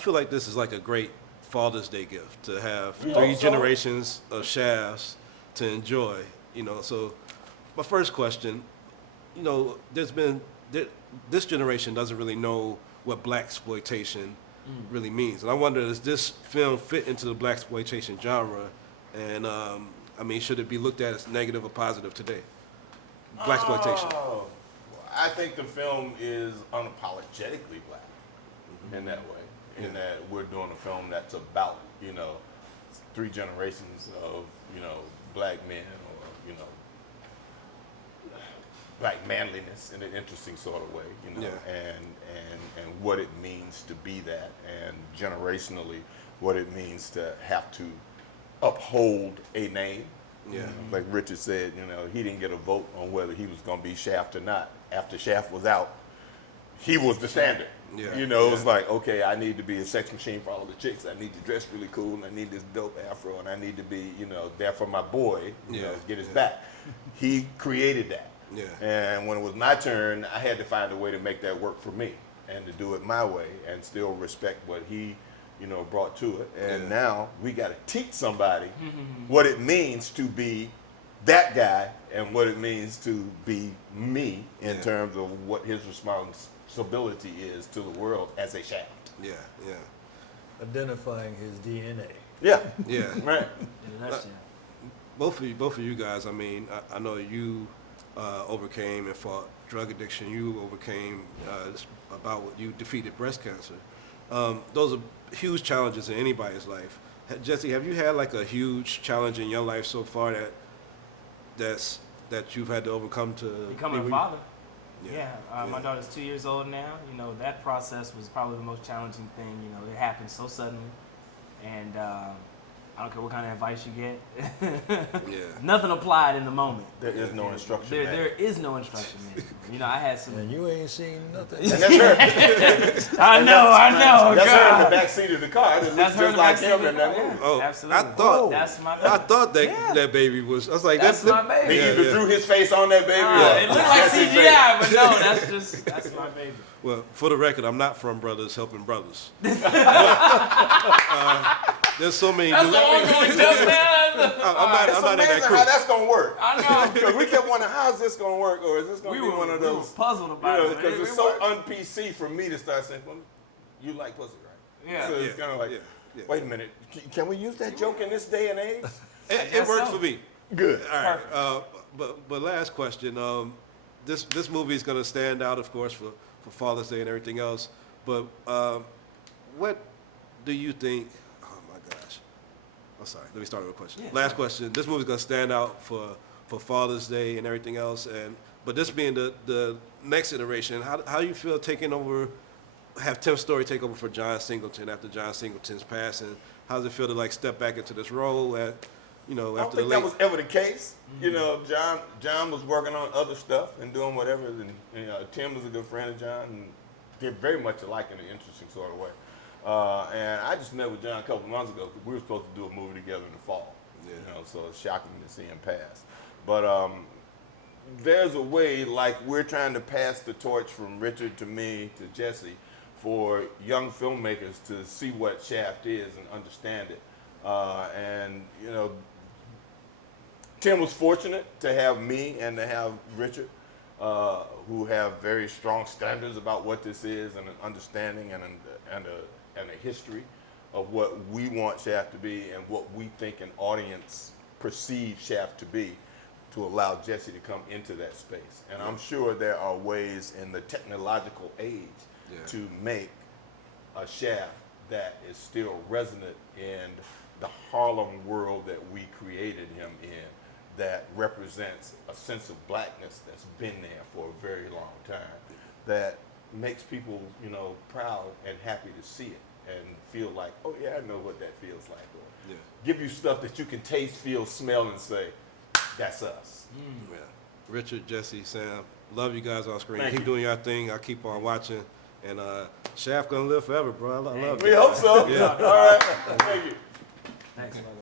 feel like this is like a great Father's Day gift to have We three hope so. generations of Shafts to enjoy. So my first question, this generation doesn't really know what black exploitation really means, and I wonder, does this film fit into the black exploitation genre? And should it be looked at as negative or positive today? Black exploitation. Oh, I think the film is unapologetically black in that way. In that we're doing a film that's about, three generations of, black men or, black manliness in an interesting sort of way, and what it means to be that, and generationally what it means to have to uphold a name. Yeah. Like Richard said, he didn't get a vote on whether he was going to be Shaft or not. After Shaft was out, he was the standard. Yeah. It was like, okay, I need to be a sex machine for all the chicks. I need to dress really cool, and I need this dope afro, and I need to be, there for my boy, get his back. He created that. Yeah. And when it was my turn, I had to find a way to make that work for me and to do it my way and still respect what he, brought to it. And now we got to teach somebody what it means to be that guy and what it means to be me in terms of what his responsibility is to the world as a Shaft. Yeah. Identifying his DNA. Yeah. Yeah. Right. In a nutshell. Both of you guys. I know you overcame and fought drug addiction. You overcame you defeated breast cancer. Those are huge challenges in anybody's life. Jessie, have you had like a huge challenge in your life so far that you've had to overcome to Becoming be a where father. you- My daughter's 2 years old now. That process was probably the most challenging thing. It happened so suddenly. And I don't care what kind of advice you get. Nothing applied in the moment. There is no instruction. There is no instruction manual. I had some. And you ain't seen nothing. And that's her. I know. That's her in God. the back seat of the car. It That's looks her in just the like back him seat in of that the car. movie. Oh, Absolutely. I thought That's my baby. I thought that baby was. I was like, That's my baby. He either drew his face on that baby or It looked like that's his CGI, but no, that's my baby. Well, for the record, I'm not from Brothers Helping Brothers. There's so many. That's the ongoing joke, man. I'm not in that amazing crew. how that's gonna work. I know. Because we kept wondering, how is this gonna work, or is this gonna be one of we were those? puzzled about it. Because It it's so worked. un-PC for me to start saying, well, you like pussy, right? Yeah. So it's kind of like, Yeah. wait a minute, can we use that joke in this day and age? It guess worked so. for me. Good. All right. But last question. This movie is going to stand out, of course, for Father's Day and everything else. But what do you think? Oh my gosh. I'm sorry. Let me start with a question. Yeah, Last question. This movie is going to stand out for Father's Day and everything else. But this being the next iteration, how you feel taking over? Have Tim Story take over for John Singleton after John Singleton's passing? How does it feel to like step back into this role I after don't the think late? that was ever the case. John was working on other stuff and doing whatever. And Tim was a good friend of John, and they're very much alike in an interesting sort of way. And I just met with John a couple of months ago because we were supposed to do a movie together in the fall. So it's shocking to see him pass. But there's a way, like we're trying to pass the torch from Richard to me to Jessie, for young filmmakers to see what Shaft is and understand it. Tim was fortunate to have me and to have Richard, who have very strong standards about what this is and an understanding and a history of what we want Shaft to be and what we think an audience perceives Shaft to be, to allow Jessie to come into that space. And I'm sure there are ways in the technological age to make a Shaft that is still resonant in the Harlem world that we created him in, that represents a sense of blackness that's been there for a very long time, that makes people, proud and happy to see it and feel like, oh yeah, I know what that feels like. Or give you stuff that you can taste, feel, smell, and say, that's us. Yeah. Richard, Jessie, Sam, love you guys on screen. Thank Keep you. doing your thing. I keep on watching. And Shaft gonna live forever, bro. I love We you. hope so. Yeah. All right. Thank you. Thanks, brother.